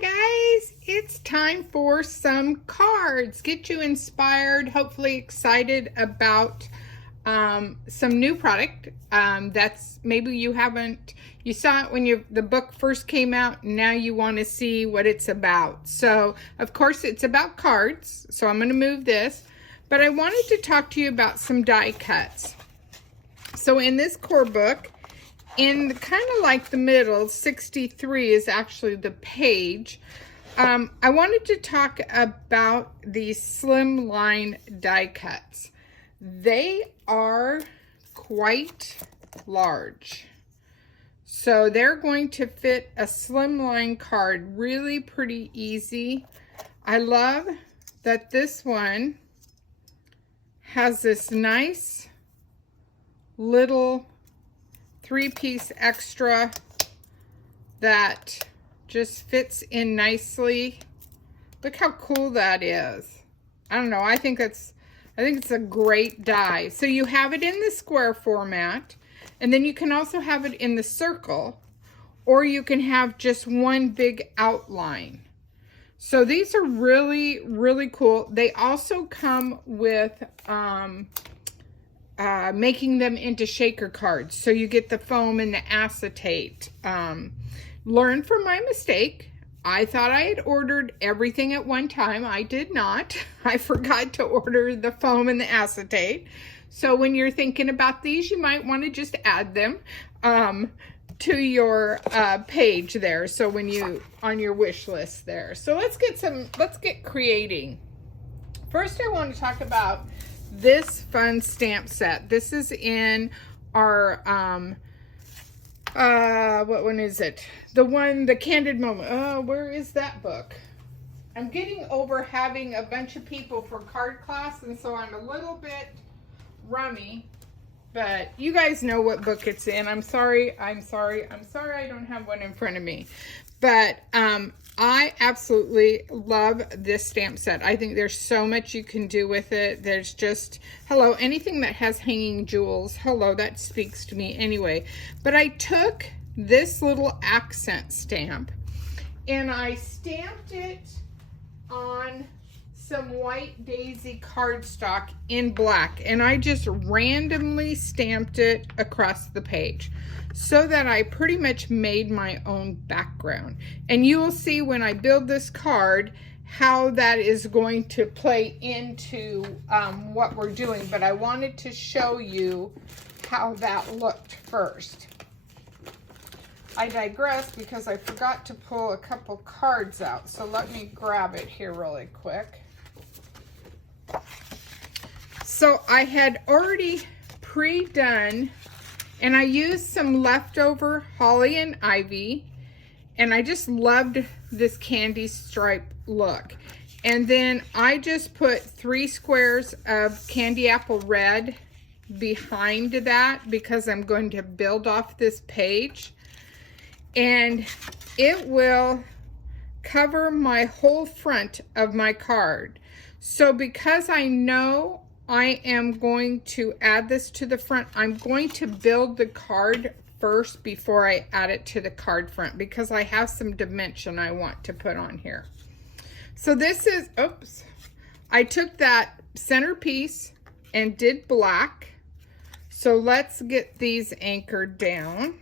guys, it's time for some cards. Get you inspired, hopefully excited about some new product that's maybe you saw it when the book first came out, and now you want to see what it's about. So of course it's about cards, so I'm going to move this, but I wanted to talk to you about some die cuts. So in this core book, in kind of like the middle, 63 is actually the page. I wanted to talk about these slimline die cuts. They are quite large. So they're going to fit a slimline card really pretty easy. I love that this one has this nice little 3-piece extra that just fits in nicely. Look how cool that is. I don't know, I think it's a great die. So you have it in the square format, and then you can also have it in the circle, or you can have just one big outline. So these are really, really cool. They also come with making them into shaker cards. So you get the foam and the acetate. Learn from my mistake. I thought I had ordered everything at one time. I did not. I forgot to order the foam and the acetate. So when you're thinking about these, you might want to just add them to your page there. So when you, on your wish list there. So let's get creating. First, I want to talk about this fun stamp set. This is in our what one is it? The Candid Moment. Oh, where is that book? I'm getting over having a bunch of people for card class, and so I'm a little bit rummy, but you guys know what book it's in. I'm sorry I don't have one in front of me. But I absolutely love this stamp set. I think there's so much you can do with it. There's just, hello, anything that has hanging jewels, hello, that speaks to me anyway. But I took this little accent stamp and I stamped it on some white daisy cardstock in black, and I just randomly stamped it across the page so that I pretty much made my own background. And you will see when I build this card how that is going to play into what we're doing, but I wanted to show you how that looked first. I digress because I forgot to pull a couple cards out, so let me grab it here really quick. So I had already pre-done, and I used some leftover Holly and Ivy, and I just loved this candy stripe look. And then I just put 3 squares of Candy Apple Red behind that because I'm going to build off this page. And it will cover my whole front of my card. So because I know I am going to add this to the front, I'm going to build the card first before I add it to the card front because I have some dimension I want to put on here. So this is, oops, I took that centerpiece and did black. So let's get these anchored down.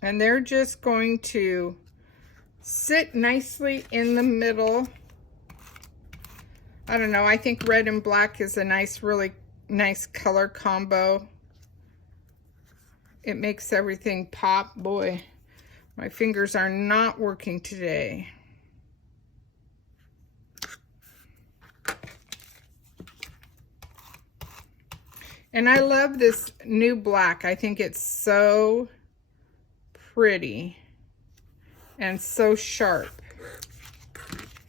And they're just going to sit nicely in the middle. I don't know, I think red and black is a nice, really nice color combo. It makes everything pop. Boy, my fingers are not working today. And I love this new black. I think it's so pretty and so sharp.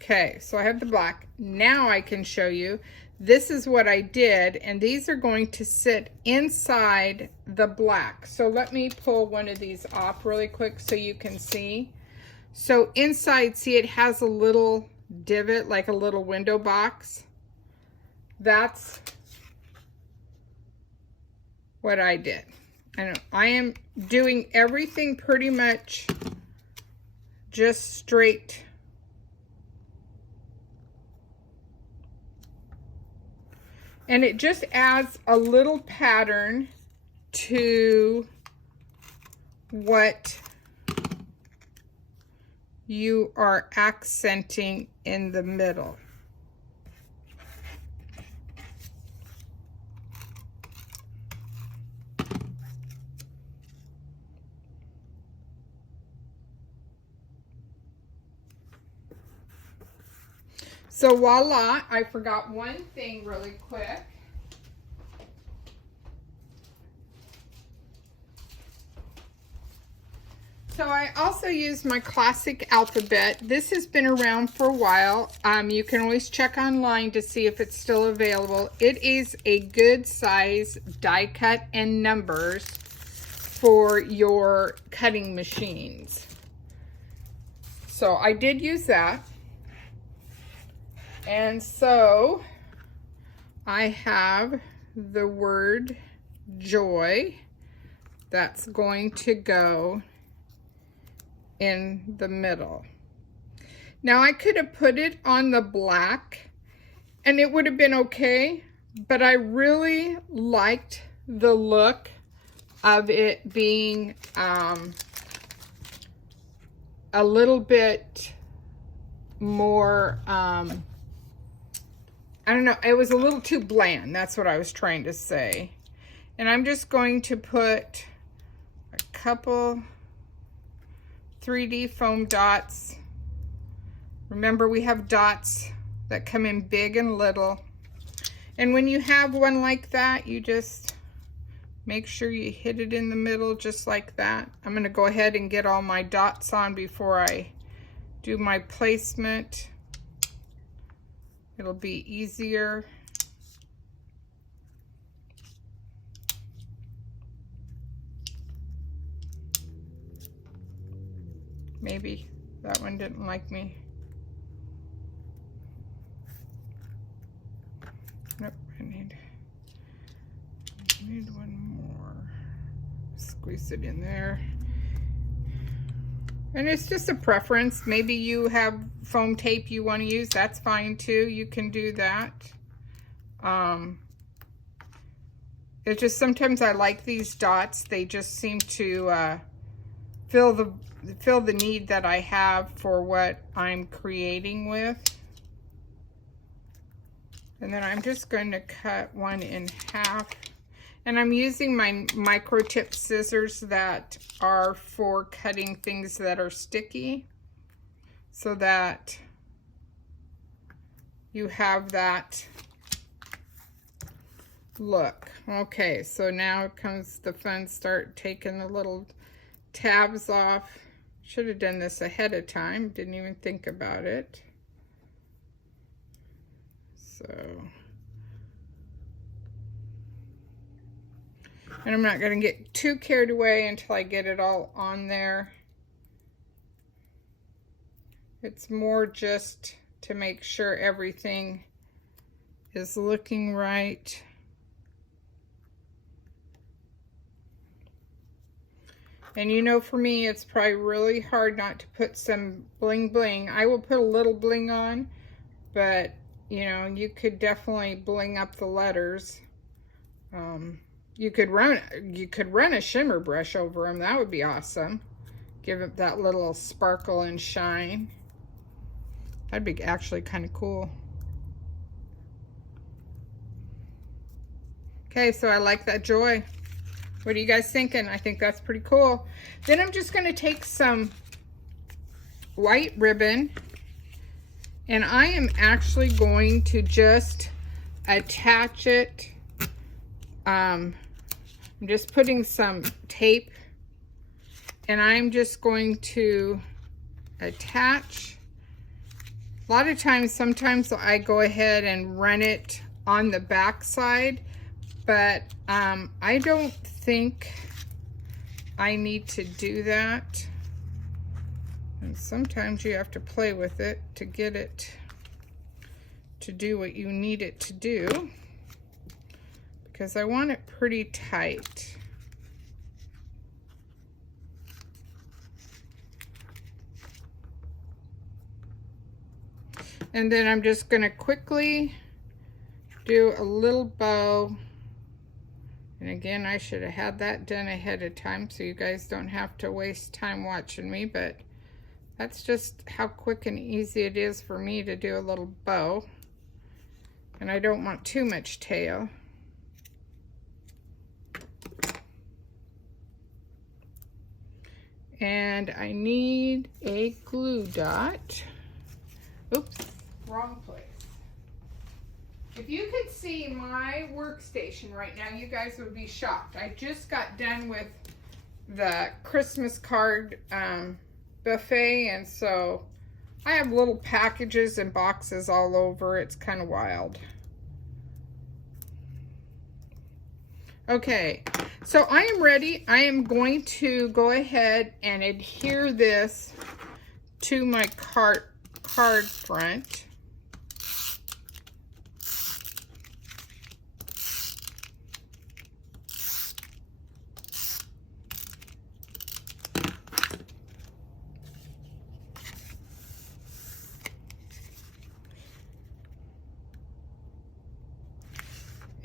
Okay, so I have the black. Now I can show you, this is what I did, and these are going to sit inside the black. So let me pull one of these off really quick so you can see. So inside, see, it has a little divot, like a little window box. That's what I did. I am doing everything pretty much just straight. And it just adds a little pattern to what you are accenting in the middle. So voila, I forgot one thing really quick. So I also use my classic alphabet. This has been around for a while. You can always check online to see if it's still available. It is a good size die cut and numbers for your cutting machines. So I did use that. And so I have the word joy that's going to go in the middle. Now I could have put it on the black and it would have been okay, but I really liked the look of it being a little bit more I don't know, it was a little too bland. That's what I was trying to say. And I'm just going to put a couple 3D foam dots. Remember, we have dots that come in big and little. And when you have one like that, you just make sure you hit it in the middle just like that. I'm going to go ahead and get all my dots on before I do my placement. It'll be easier. Maybe that one didn't like me. Nope, I need one more. Squeeze it in there. And it's just a preference. Maybe you have foam tape you want to use. That's fine too. You can do that. It's just sometimes I like these dots. They just seem to fill the need that I have for what I'm creating with. And then I'm just going to cut one in half. And I'm using my micro tip scissors that are for cutting things that are sticky, so that you have that look. Okay, so now comes the fun start taking the little tabs off. Should have done this ahead of time, didn't even think about it. So, and I'm not going to get too carried away until I get it all on there. It's more just to make sure everything is looking right. And you know, for me, it's probably really hard not to put some bling bling. I will put a little bling on, but you know, you could definitely bling up the letters. You could run a shimmer brush over them. That would be awesome. Give it that little sparkle and shine. That'd be actually kind of cool. Okay, so I like that joy. What are you guys thinking? I think that's pretty cool. Then I'm just going to take some white ribbon, and I am actually going to just attach it. I'm just putting some tape, and I'm just going to attach. A lot of times, sometimes I go ahead and run it on the back side, but I don't think I need to do that. And sometimes you have to play with it to get it to do what you need it to do, because I want it pretty tight. And then I'm just going to quickly do a little bow. And again, I should have had that done ahead of time so you guys don't have to waste time watching me, but that's just how quick and easy it is for me to do a little bow. And I don't want too much tail. And I need a glue dot. Oops, wrong place. If you could see my workstation right now, you guys would be shocked. I just got done with the Christmas card buffet, and so I have little packages and boxes all over. It's kind of wild. Okay, so I am ready. I am going to go ahead and adhere this to my card front.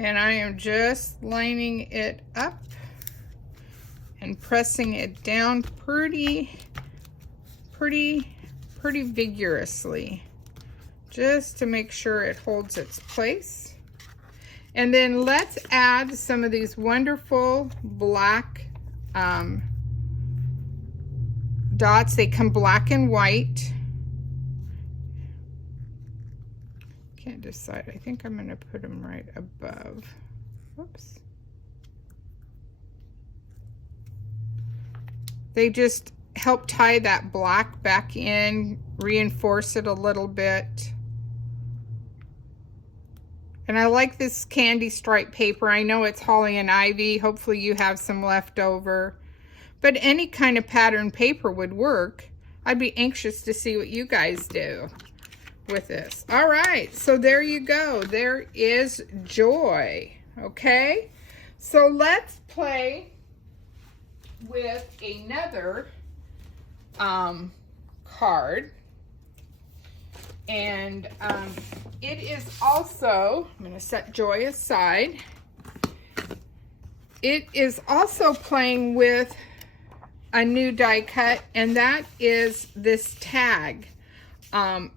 And I am just lining it up and pressing it down pretty vigorously, just to make sure it holds its place. And then let's add some of these wonderful black dots. They come black and white. Can't decide. I think I'm going to put them right above. Whoops. They just help tie that black back in, reinforce it a little bit. And I like this candy stripe paper. I know it's Holly and Ivy. Hopefully you have some left over. But any kind of pattern paper would work. I'd be anxious to see what you guys do with this. All right, so there you go. There is Joy. Okay, so let's play with another card, and it is also, I'm going to set Joy aside. It is also playing with a new die cut, and that is this tag.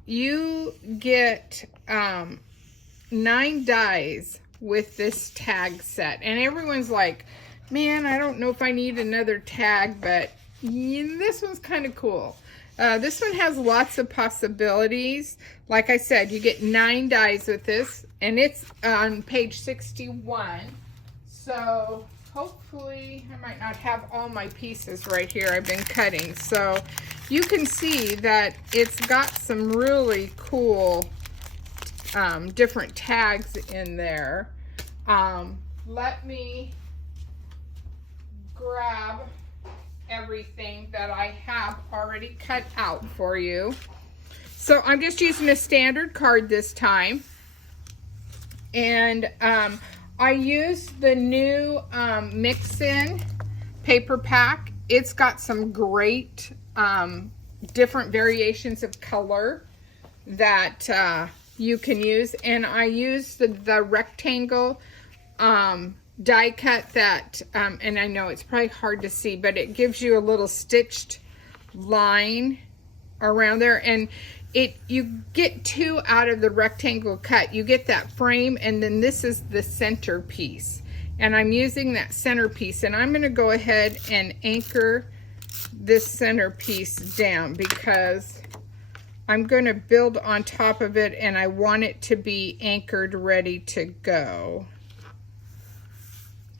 You get 9 dies with this tag set, and everyone's like, man, I don't know if I need another tag, but this one's kind of cool. This one has lots of possibilities. Like I said, you get 9 dies with this, and it's on page 61. So hopefully, I might not have all my pieces right here I've been cutting. So you can see that it's got some really cool different tags in there. Let me grab everything that I have already cut out for you. So I'm just using a standard card this time. And I used the new Mix-In paper pack. It's got some great different variations of color that you can use. And I used the rectangle die cut that, and I know it's probably hard to see, but it gives you a little stitched line around there. And you get 2 out of the rectangle cut. You get that frame, and then this is the center piece. And I'm using that center piece, and I'm going to go ahead and anchor this center piece down because I'm going to build on top of it, and I want it to be anchored, ready to go.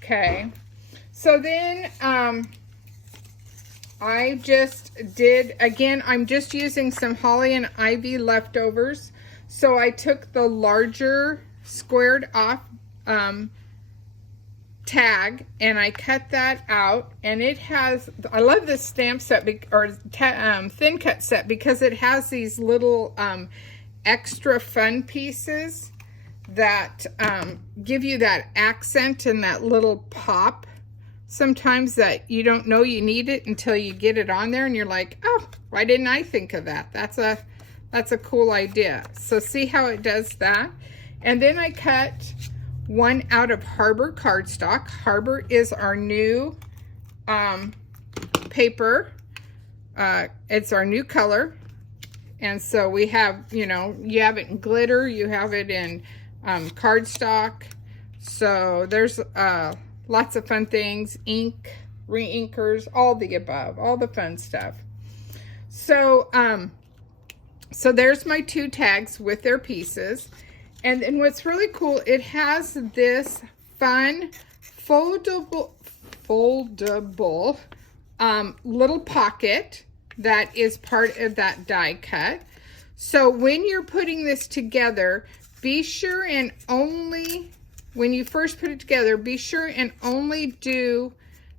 Okay, so then I just did, again, I'm just using some Holly and Ivy leftovers. So I took the larger squared off tag and I cut that out, and it has, I love this stamp set or thin cut set because it has these little extra fun pieces that give you that accent and that little pop sometimes that you don't know you need it until you get it on there and you're like, oh, why didn't I think of that? That's That's a cool idea. So see how it does that? And then I cut one out of Harbor cardstock. Harbor is our new paper. It's our new color. And so we have, you know, you have it in glitter, you have it in cardstock. So there's lots of fun things, ink, re-inkers, all the above, all the fun stuff. So, so there's my 2 tags with their pieces. And then what's really cool, it has this fun foldable little pocket that is part of that die cut. So when you're putting this together, be sure and only, when you first put it together, be sure and only do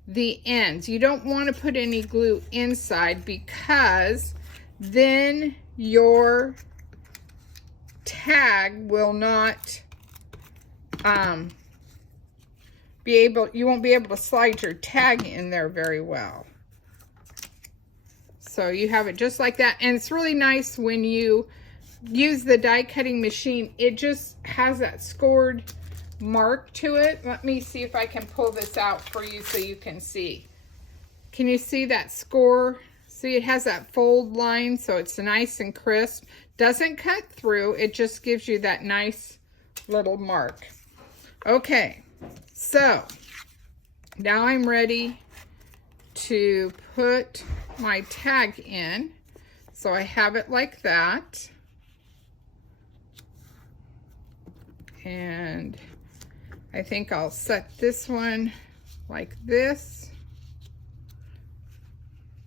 the ends. You don't want to put any glue inside, because then your tag will not you won't be able to slide your tag in there very well. So you have it just like that, and it's really nice when you use the die cutting machine. It just has that scored mark to it. Let me see if I can pull this out for you so you can see. Can you see that score? See, it has that fold line, so it's nice and crisp. Doesn't cut through, it just gives you that nice little mark. Okay, so now I'm ready to put my tag in. So I have it like that. And I think I'll set this one like this.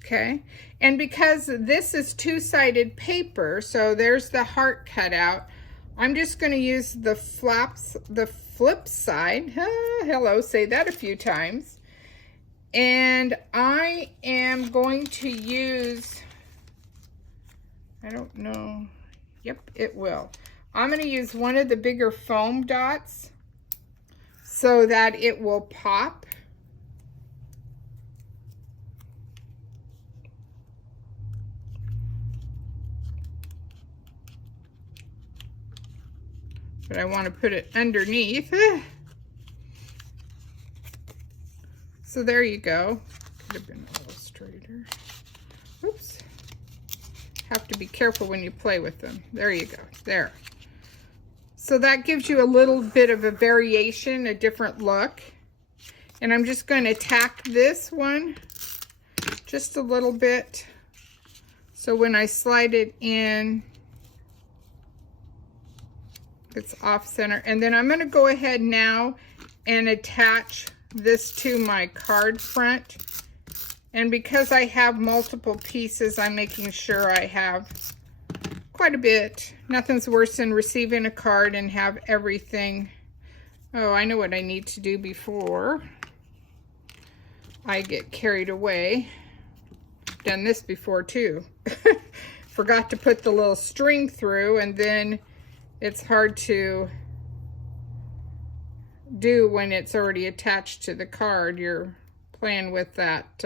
Okay, and because this is 2-sided paper, so there's the heart cut out, I'm just going to use the flip side. Hello, say that a few times. And I am going to use, I don't know, yep, it will. I'm going to use one of the bigger foam dots so that it will pop. But I want to put it underneath. So there you go. Could have been a little straighter. Oops. Have to be careful when you play with them. There you go. There. So that gives you a little bit of a variation, a different look. And I'm just going to tack this one just a little bit. So when I slide it in, it's off center. And then I'm going to go ahead now and attach this to my card front. And because I have multiple pieces, I'm making sure I have quite a bit. Nothing's worse than receiving a card and have everything. Oh, I know what I need to do before I get carried away. I've done this before too. Forgot to put the little string through, and then it's hard to do when it's already attached to the card. You're playing with that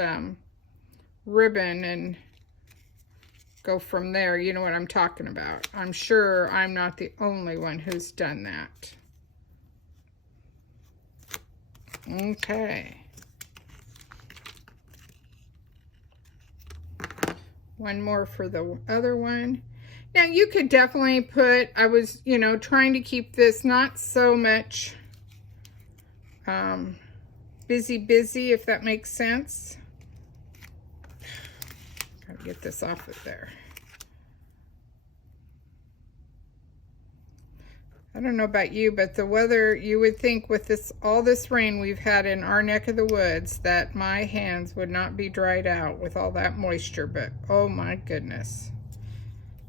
ribbon and go from there. You know what I'm talking about. I'm sure I'm not the only one who's done that. Okay. One more for the other one. Now you could definitely put, I was, you know, trying to keep this not so much busy, if that makes sense. Gotta get this off of there. I don't know about you, but the weather, you would think with this, all this rain we've had in our neck of the woods, that my hands would not be dried out with all that moisture, but oh my goodness.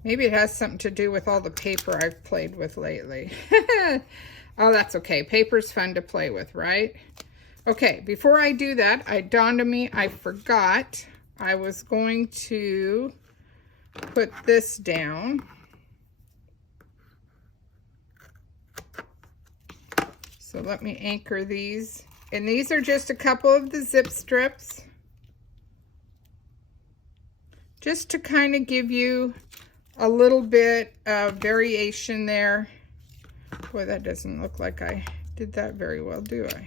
Maybe it has something to do with all the paper I've played with lately. Oh, that's okay. Paper's fun to play with, right? Okay, before I do that, it dawned on me I forgot I was going to put this down. So let me anchor these. And these are just a couple of the zip strips, just to kind of give you a little bit of variation there. Boy, that doesn't look like I did that very well, do I?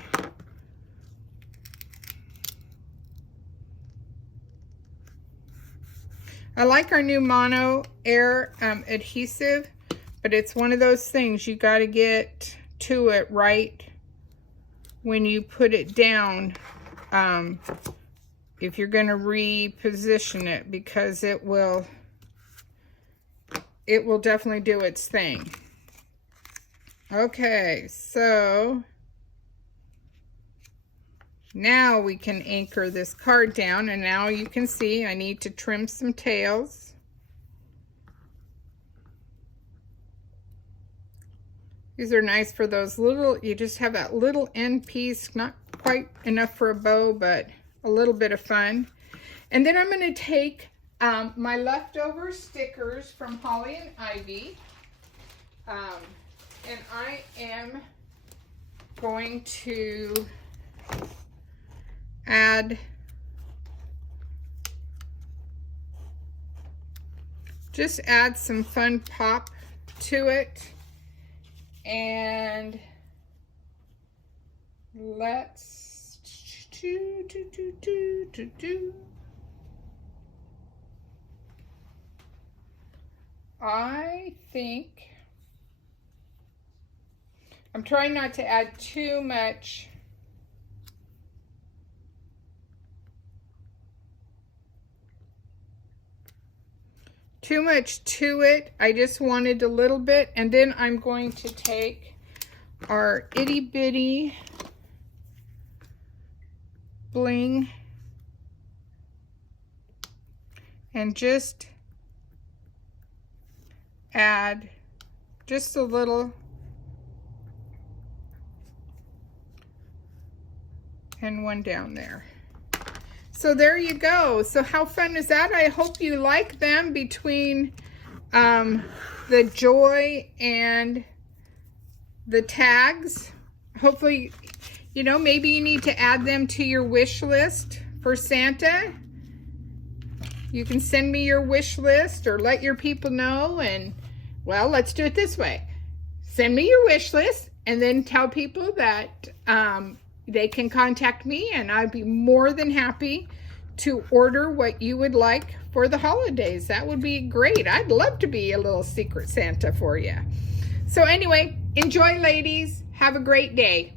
I like our new Mono Air adhesive, but it's one of those things you got to get to it right when you put it down, if you're going to reposition it, because it will definitely do its thing. Okay, so now we can anchor this card down, and now you can see I need to trim some tails. These are nice for those little, you just have that little end piece, not quite enough for a bow, but a little bit of fun. And then I'm going to take my leftover stickers from Holly and Ivy, and I am going to add some fun pop to it. And let's I think I'm trying not to add too much to it. I just wanted a little bit, and then I'm going to take our itty bitty bling and just add just a little, and one down there. So there you go. So how fun is that? I hope you like them, between the joy and the tags. Hopefully, you know, maybe you need to add them to your wish list for Santa. You can send me your wish list or let your people know. And, well, let's do it this way. Send me your wish list and then tell people that they can contact me, and I'd be more than happy to order what you would like for the holidays. That would be great. I'd love to be a little secret Santa for you. So anyway, enjoy, ladies. Have a great day.